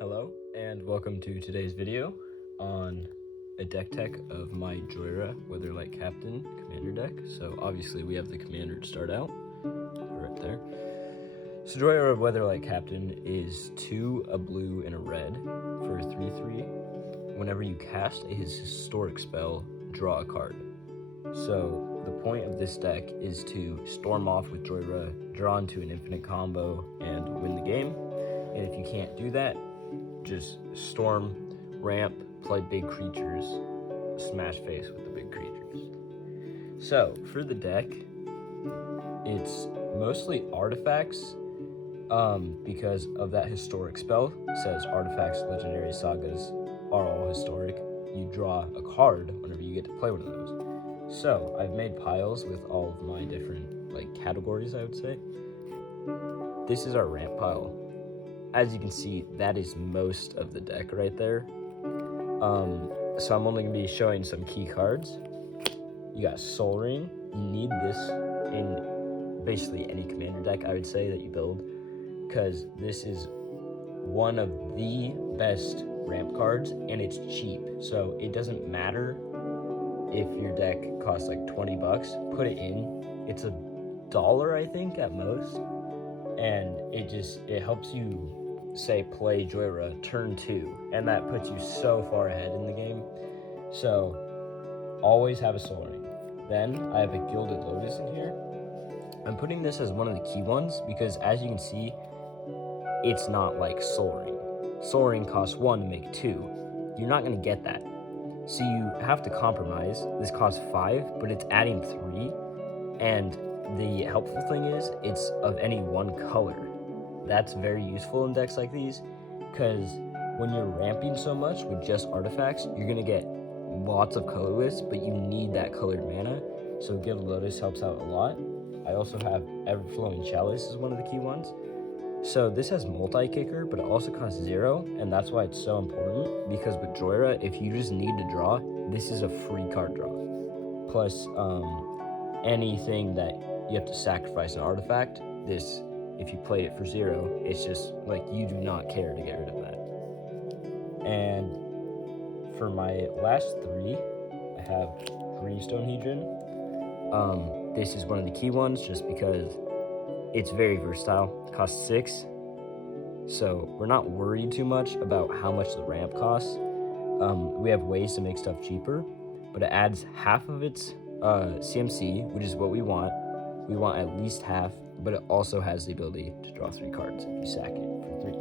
Hello, and welcome to today's video on a deck tech of my Jhoira Weatherlight Captain commander deck. So obviously we have the commander to start out, right there. So Jhoira Weatherlight Captain is 2, a blue, and a red for a 3/3. Whenever you cast his historic spell, draw a card. So the point of this deck is to storm off with Jhoira, draw into an infinite combo, and win the game. And if you can't do that, just storm, ramp, play big creatures, smash face with the big creatures. So for the deck, it's mostly artifacts because of that historic spell. It says artifacts, legendary sagas are all historic. You draw a card whenever you get to play one of those. So I've made piles with all of my different categories, I would say. This is our ramp pile. As you can see, that is most of the deck right there. So I'm only going to be showing some key cards. You got Soul Ring. You need this in basically any commander deck, I would say, that you build, because this is one of the best ramp cards, and it's cheap. So it doesn't matter if your deck costs like 20 bucks, put it in. It's $1, I think, at most. And it helps you, say, play Jhoira turn 2, and that puts you so far ahead in the game. So always have a Soul Ring. Then I have a Gilded Lotus in here. I'm putting this as one of the key ones because, as you can see, it's not like Soul Ring. Soul Ring costs 1 to make 2. You're not going to get that. So you have to compromise. This costs 5, but it's adding 3. And the helpful thing is it's of any one color. That's very useful in decks like these, because when you're ramping so much with just artifacts, you're going to get lots of colorless, but you need that colored mana. So Gilded Lotus helps out a lot. I also have Everflowing Chalice is one of the key ones. So this has multi-kicker, but it also costs 0, and that's why it's so important, because with Jhoira, if you just need to draw, this is a free card draw. Plus, anything that you have to sacrifice an artifact, this, if you play it for 0, it's just like you do not care to get rid of that. And for my last 3, I have Greenstone Hedron. This is one of the key ones just because it's very versatile. It costs 6, so we're not worried too much about how much the ramp costs. We have ways to make stuff cheaper, but it adds half of its CMC, which is what we want. We want at least half, but it also has the ability to draw 3 cards if you sack it for 3.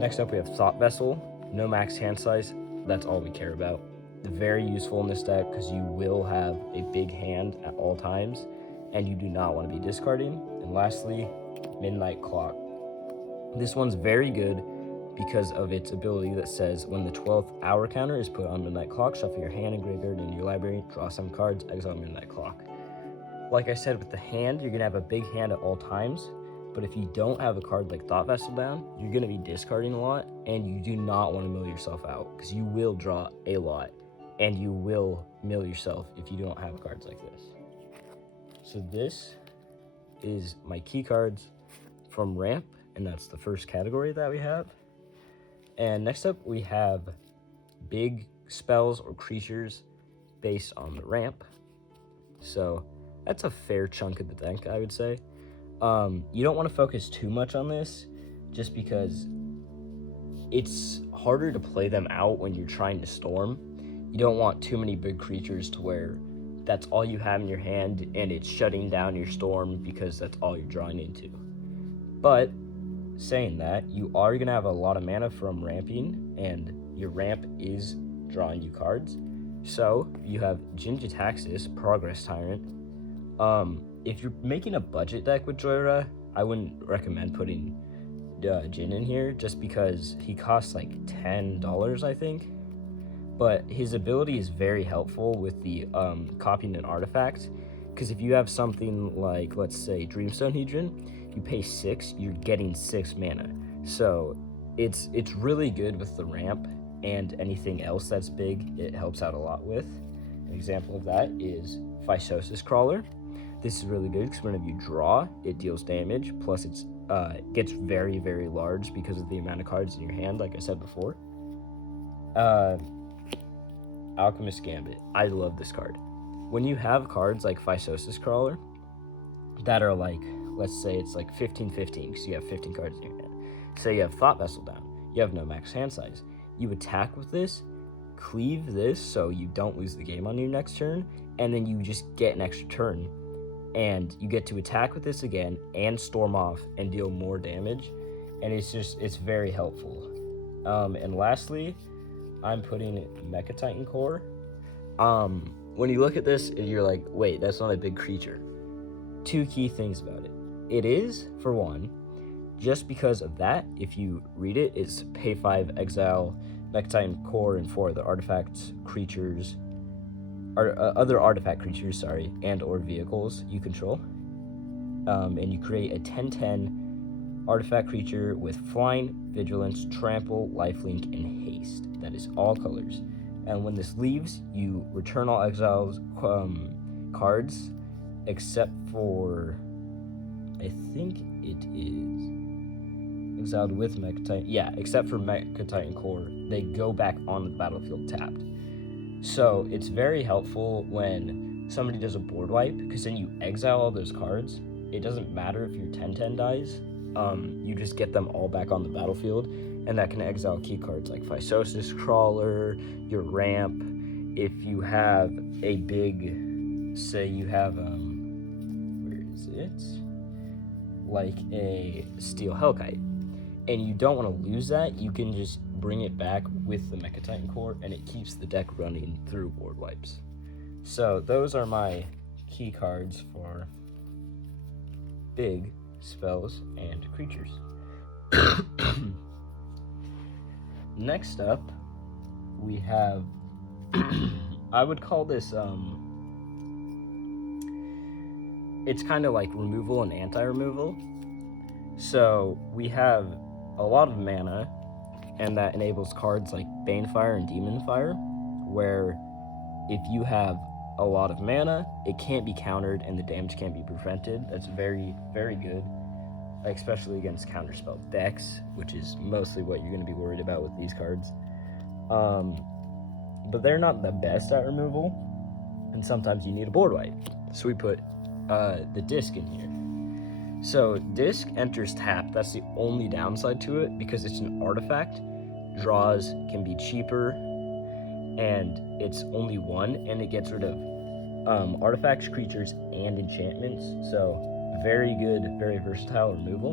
Next up, we have Thought Vessel. No max hand size. That's all we care about. Very useful in this deck because you will have a big hand at all times, and you do not want to be discarding. And lastly, Midnight Clock. This one's very good because of its ability that says when the 12th hour counter is put on Midnight Clock, shuffle your hand and graveyard into your library, draw 7 cards, exile Midnight Clock. Like I said, with the hand, you're going to have a big hand at all times, but if you don't have a card like Thought Vessel down, you're going to be discarding a lot, and you do not want to mill yourself out, because you will draw a lot, and you will mill yourself if you don't have cards like this. So this is my key cards from Ramp, and that's the first category that we have. And next up, we have big spells or creatures based on the ramp. So that's a fair chunk of the deck, I would say. You don't want to focus too much on this, just because it's harder to play them out when you're trying to storm. You don't want too many big creatures to where that's all you have in your hand, and it's shutting down your storm because that's all you're drawing into. But saying that, you are going to have a lot of mana from ramping, and your ramp is drawing you cards. So you have Jin-Gitaxias, Progress Tyrant. If you're making a budget deck with Jhoira, I wouldn't recommend putting Jin in here, just because he costs like $10, I think. But his ability is very helpful with the copying an artifact, because if you have something like, let's say, Dreamstone Hedron, you pay 6, you're getting 6 mana. So it's really good with the ramp, and anything else that's big, it helps out a lot with. An example of that is Physosis Crawler. This is really good because whenever you draw, it deals damage, plus it's gets very, very large because of the amount of cards in your hand, like I said before. Alchemist Gambit. I love this card. When you have cards like Physosis Crawler that are like, let's say it's like 15-15 because you have 15 cards in your hand. Say you have Thought Vessel down. You have no max hand size. You attack with this, cleave this so you don't lose the game on your next turn, and then you just get an extra turn. And you get to attack with this again and storm off and deal more damage. And it's very helpful. And lastly, I'm putting Mecha Titan Core. When you look at this, you're like, wait, that's not a big creature. Two key things about it. It is, for one, just because of that, if you read it, it's pay 5, exile, Mecha Titan Core, and 4 other artifacts, creatures, other artifact creatures, and or vehicles you control. And you create a 10/10 artifact creature with flying, vigilance, trample, lifelink, and haste. That is all colors. And when this leaves, you return all exiles cards, except for, I think it is exiled with Mecha Titan. Yeah, except for Mecha Titan Core, they go back onto the battlefield tapped. So it's very helpful when somebody does a board wipe, because then you exile all those cards. It doesn't matter if your 10/10 dies. You just get them all back on the battlefield, and that can exile key cards like Physosis Crawler, your ramp. If you have a big, say you have where is it? Like a Steel Hellkite, and you don't want to lose that, you can just bring it back with the Mecha Titan Core, and it keeps the deck running through board wipes. So those are my key cards for big spells and creatures. Next up, we have I would call this it's kind of like removal and anti-removal. So we have a lot of mana, and that enables cards like Banefire and Demon Fire, where if you have a lot of mana, it can't be countered and the damage can't be prevented. That's very, very good, especially against counterspell decks, which is mostly what you're going to be worried about with these cards. But they're not the best at removal, and sometimes you need a board wipe. So we put the disc in here. So disc enters tap. That's the only downside to it, because it's an artifact. Draws can be cheaper, and it's only one, and it gets rid of artifacts, creatures, and enchantments. So very good, very versatile removal.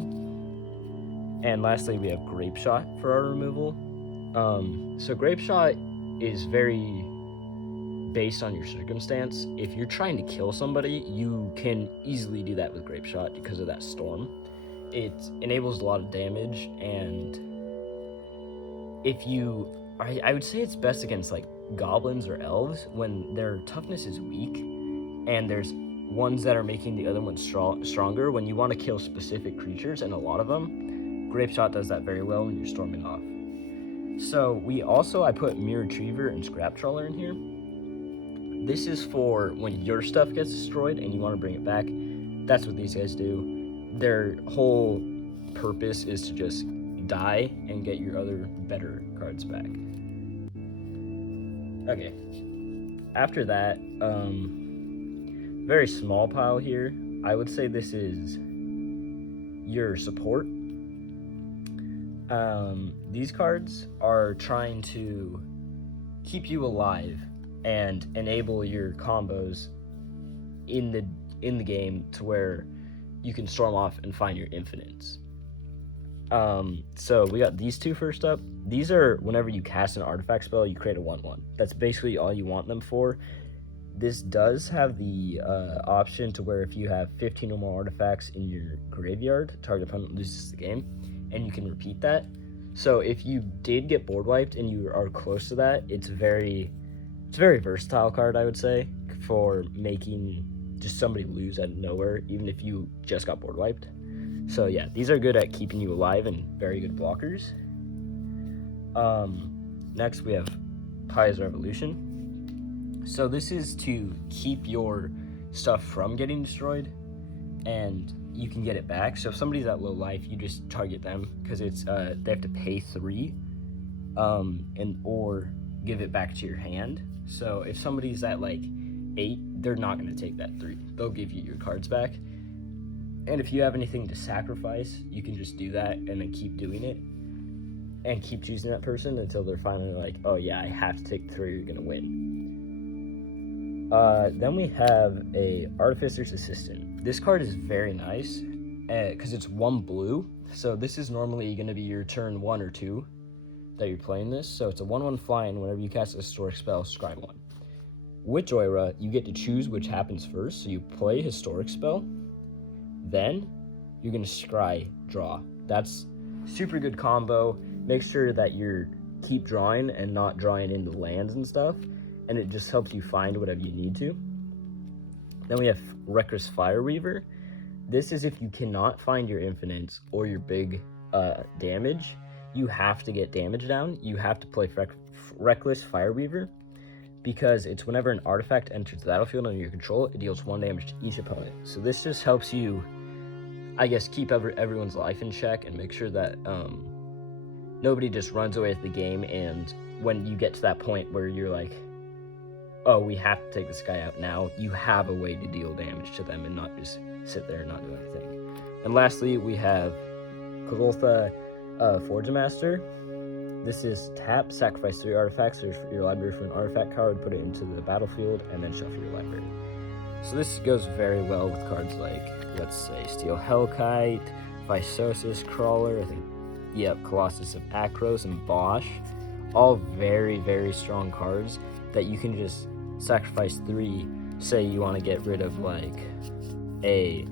And lastly, we have Grape Shot for our removal. So Grape Shot is very based on your circumstance. If you're trying to kill somebody, you can easily do that with Grape Shot because of that storm. It enables a lot of damage, and if you, I would say it's best against like goblins or elves when their toughness is weak, and there's ones that are making the other ones stronger. When you want to kill specific creatures, and a lot of them, Grape Shot does that very well when you're storming off. So I put Mirror Retriever and Scrap Trawler in here. This is for when your stuff gets destroyed and you want to bring it back. That's what these guys do. Their whole purpose is to just die and get your other better cards back. Okay. After that, very small pile here. I would say this is your support. These cards are trying to keep you alive and enable your combos in the game to where you can storm off and find your infinites. So we got these two first up. These are whenever you cast an artifact spell, you create a 1/1. That's basically all you want them for. This does have the option to where if you have 15 or more artifacts in your graveyard, target opponent loses the game, and you can repeat that. So if you did get board wiped and you are close to that, it's a very versatile card, I would say, for making just somebody lose out of nowhere, even if you just got board wiped. So yeah, these are good at keeping you alive and very good blockers. Next we have Pi's Revolution. So this is to keep your stuff from getting destroyed, and you can get it back. So if somebody's at low life, you just target them, because it's they have to pay 3 or give it back to your hand. So if somebody's at like 8, they're not going to take that 3. They'll give you your cards back. And if you have anything to sacrifice, you can just do that and then keep doing it and keep choosing that person until they're finally like, oh yeah, I have to take 3 or you're going to win. Then we have a Artificer's Assistant. This card is very nice because it's 1 blue. So this is normally going to be your turn 1 or 2 that you're playing this. So it's a 1/1 flying. Whenever you cast a historic spell, scry 1. With Jhoira, you get to choose which happens first. So you play historic spell, then you're going to scry draw. That's super good combo. Make sure that you're keep drawing and not drawing into lands and stuff, and it just helps you find whatever you need to. Then we have Reckless Fire Weaver. This is if you cannot find your infinites or your big damage, you have to get damage down. You have to play Reckless Fire Weaver, because it's whenever an artifact enters the battlefield under your control, it deals 1 damage to each opponent. So this just helps you, I guess, keep everyone's life in check and make sure that nobody just runs away with the game, and when you get to that point where you're like, oh, we have to take this guy out now, you have a way to deal damage to them and not just sit there and not do anything. And lastly, we have Kagoltha Forge Master. This is tap, sacrifice 3 artifacts, search for your library for an artifact card, put it into the battlefield, and then shuffle your library. So this goes very well with cards like, let's say, Steel Hellkite, Vysosis Crawler, I think, yep, Colossus of Akros, and Bosch. All very, very strong cards that you can just sacrifice 3. Say you want to get rid of like a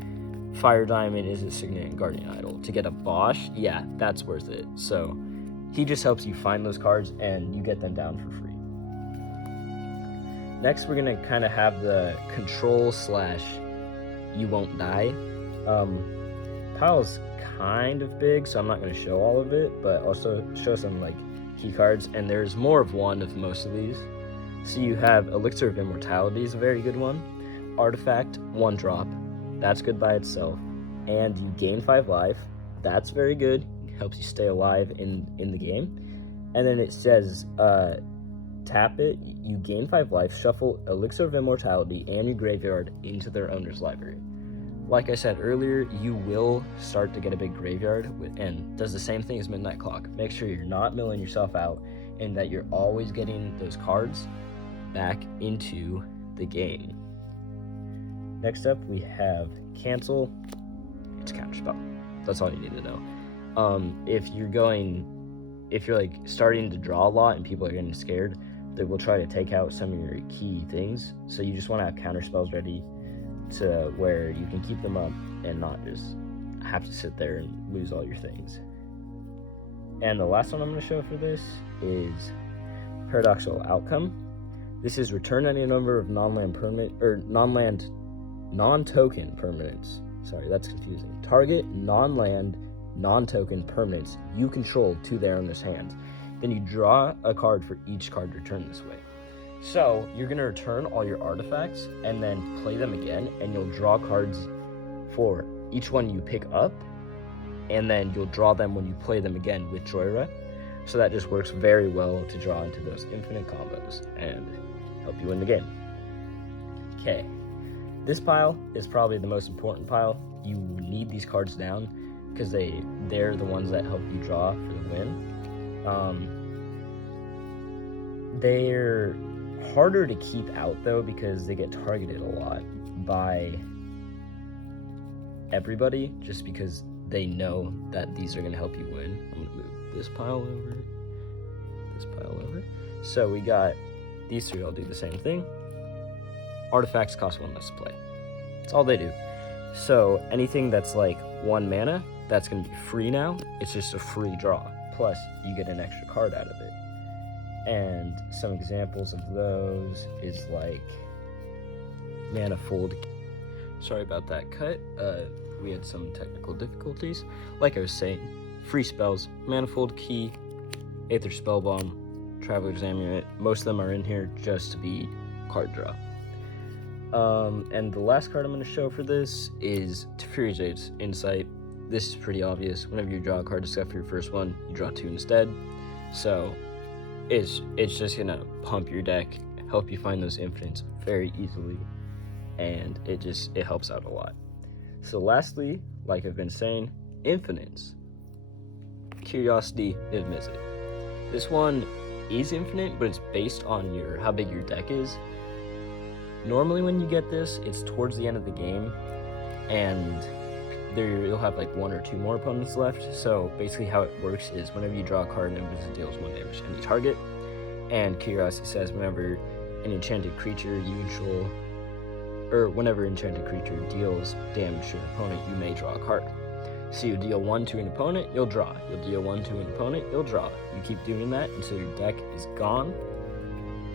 Fire Diamond is a Signet Guardian Idol. To get a Bosch, yeah, that's worth it. So he just helps you find those cards and you get them down for free. Next, we're going to kind of have the control / you won't die. Pile's kind of big, so I'm not going to show all of it, but also show some like key cards, and there's more of one of most of these. So you have Elixir of Immortality is a very good one. Artifact, 1 drop. That's good by itself. And you gain 5 life. That's very good. Helps you stay alive in the game. And then it says, tap it, you gain 5 life, shuffle Elixir of Immortality and your graveyard into their owner's library. Like I said earlier, you will start to get a big graveyard, and does the same thing as Midnight Clock. Make sure you're not milling yourself out and that you're always getting those cards back into the game. Next up, we have Cancel. It's a counterspell. That's all you need to know. If you're like starting to draw a lot and people are getting scared, they will try to take out some of your key things. So you just want to have counterspells ready to where you can keep them up and not just have to sit there and lose all your things. And the last one I'm going to show for this is Paradoxical Outcome. This is return any number of non-land permanent or non-token permanents. Sorry, that's confusing. Target non-land, non-token permanents you control to their owner's hand. Then you draw a card for each card returned this way. So you're going to return all your artifacts and then play them again, and you'll draw cards for each one you pick up, and then you'll draw them when you play them again with Jhoira. So that just works very well to draw into those infinite combos and help you win the game. Okay, this pile is probably the most important pile. You need these cards down because they're the ones that help you draw for the win. They're harder to keep out though because they get targeted a lot by everybody just because they know that these are going to help you win. I'm going to move this pile over, this pile over. So we got these 3 all do the same thing. Artifacts cost 1 less to play. That's all they do. So anything that's like 1 mana, that's going to be free now. It's just a free draw. Plus, you get an extra card out of it. And some examples of those is like Manifold. Sorry about that cut. We had some technical difficulties. Like I was saying, free spells, Manifold Key, Aether Spellbomb, Traveler's Amulet. Most of them are in here just to be card draw. And the last card I'm going to show for this is Teferi's Insight. This is pretty obvious. Whenever you draw a card except for your first one, you draw 2 instead. So it's just going to pump your deck, help you find those infinites very easily, and it helps out a lot. So lastly, like I've been saying, infinites. Curiosity admits it. This one is infinite, but it's based on how big your deck is. Normally when you get this, it's towards the end of the game, and you'll have like 1 or 2 more opponents left. So basically how it works is whenever you draw a card, it deals 1 damage to any target. And Curiosity says whenever an enchanted creature whenever enchanted creature deals damage to an opponent, you may draw a card. So you deal 1 to an opponent, you'll draw. You'll deal 1 to an opponent, you'll draw. You keep doing that until your deck is gone.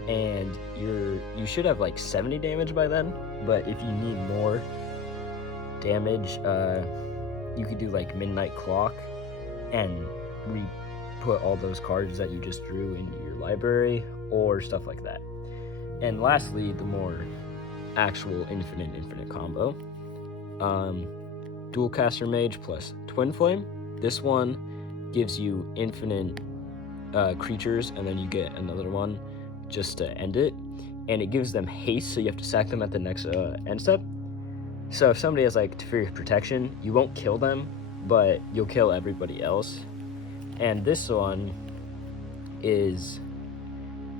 And you should have like 70 damage by then, but if you need more damage, you could do like Midnight Clock and put all those cards that you just drew into your library or stuff like that. And lastly, the more actual infinite combo, Dual Caster Mage plus Twin Flame. This one gives you infinite creatures, and then you get another one just to end it, and it gives them haste, so you have to sack them at the next end step. So if somebody has like Teferi's Protection, you won't kill them, but you'll kill everybody else. And this one is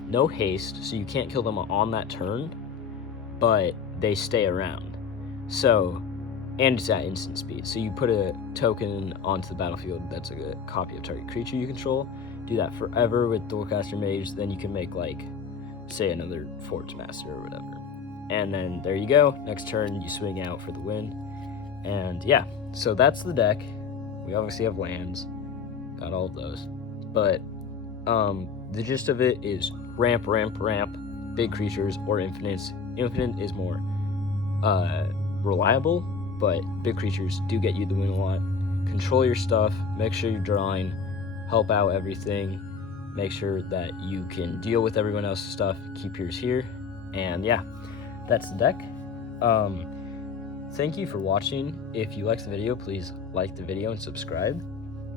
no haste, so you can't kill them on that turn, but they stay around. So, and it's at instant speed, so you put a token onto the battlefield that's a copy of target creature you control. Do that forever with Dualcaster Mage, then you can make like, say, another Forge Master or whatever. And then there you go. Next turn, you swing out for the win. And yeah, so that's the deck. We obviously have lands. Got all of those. But the gist of it is ramp, big creatures, or infinites. Infinite is more reliable, but big creatures do get you the win a lot. Control your stuff. Make sure you're drawing. Help out everything. Make sure that you can deal with everyone else's stuff. Keep yours here. And yeah, that's the deck. Thank you for watching. If you liked the video, please like the video and subscribe.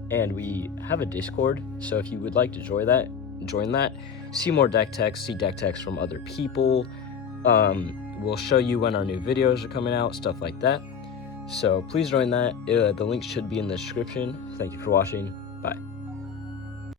And we have a Discord, so if you would like to join that, see more deck techs, see deck techs from other people. We'll show you when our new videos are coming out, stuff like that. So please join that. The link should be in the description. Thank you for watching. Bye.